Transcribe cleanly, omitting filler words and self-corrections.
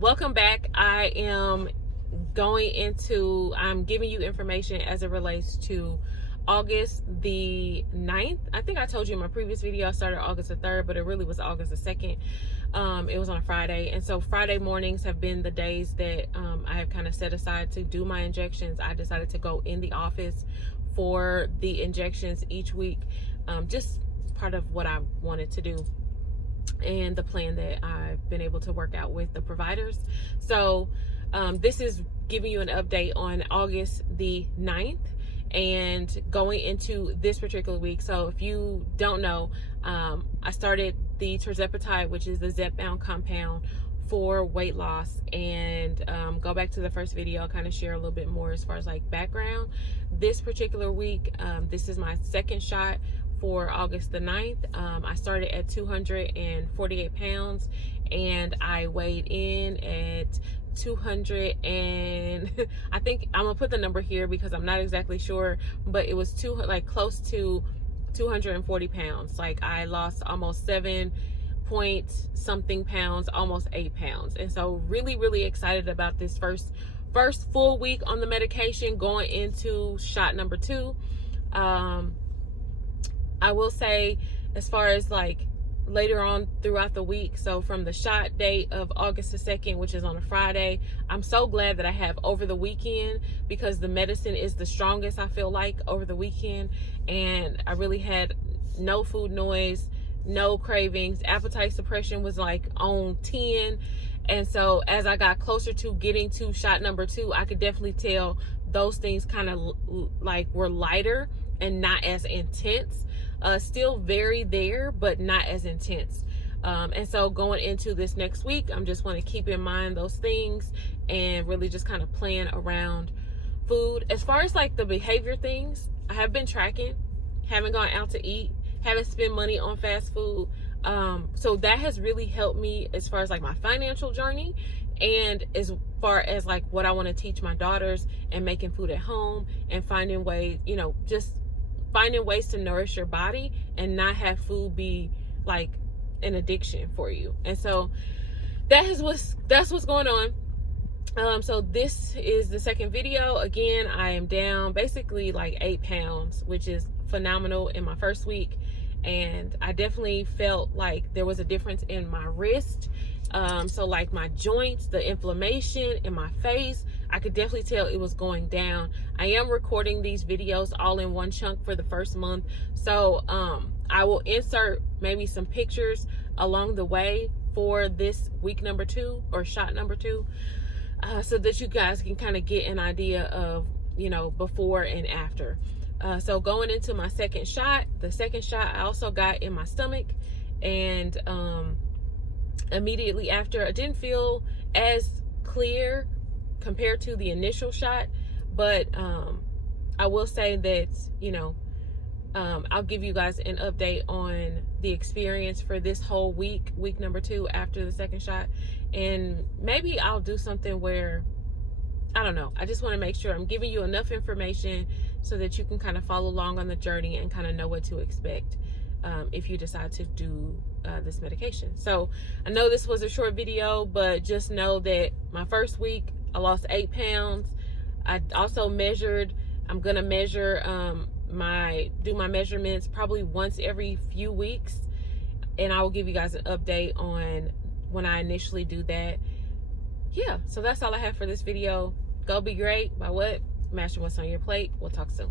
welcome back. I'm giving you information as it relates to August the 9th. I think I told you in my previous video I started August the 3rd, but it really was August the 2nd. It was on a Friday, and so Friday mornings have been the days that I have kind of set aside to do my injections. I decided to go in the office for the injections each week, just part of what I wanted to do and the plan that I've been able to work out with the providers. So this is giving you an update on August the 9th and going into this particular week. So if you don't know, I started the Tirzepatide, which is the Zepbound compound for weight loss, and go back to the first video. I'll kind of share a little bit more as far as like background. This particular week, this is my second shot for August the 9th. I started at 248 pounds and I weighed in at 200 and I think I'm gonna put the number here because I'm not exactly sure, but it was close to 240 pounds. Like I lost almost 7 point something pounds, almost 8 pounds. And so really excited about this first full week on the medication, going into shot number 2. I will say, as far as like later on throughout the week, so from the shot date of August the 2nd, which is on a Friday, I'm so glad that I have over the weekend, because the medicine is the strongest, I feel like, over the weekend. And I really had no food noise, no cravings. Appetite suppression was like on 10. And so as I got closer to getting to shot number 2, I could definitely tell those things kind of like were lighter and not as intense. Still very there, but not as intense. And so going into this next week, I'm just want to keep in mind those things and really just kind of plan around food. As far as like the behavior things, I have been tracking, haven't gone out to eat, haven't spent money on fast food. So that has really helped me as far as like my financial journey, and as far as like what I want to teach my daughters and making food at home and finding ways, just finding ways to nourish your body and not have food be like an addiction for you. And so that's what's going on. So this is the second video. Again, I am down basically like 8 pounds, which is phenomenal in my first week. And I definitely felt like there was a difference in my wrist. So like my joints, the inflammation in my face, I could definitely tell it was going down. I am recording these videos all in one chunk for the first month. So I will insert maybe some pictures along the way for this week number 2 or shot number 2, so that you guys can kind of get an idea of, before and after. So going into my second shot, the second shot I also got in my stomach, and immediately after, I didn't feel as clear compared to the initial shot, but I will say that, I'll give you guys an update on the experience for this whole week number 2 after the second shot. And maybe I'll do something where, I don't know, I just want to make sure I'm giving you enough information so that you can kind of follow along on the journey and kind of know what to expect if you decide to do this medication. So I know this was a short video, but just know that my first week I lost 8 pounds. I also measured, I'm gonna measure do my measurements probably once every few weeks, and I will give you guys an update on when I initially do that. Yeah, so that's all I have for this video. Go be great by what? Mastering what's on your plate. We'll talk soon.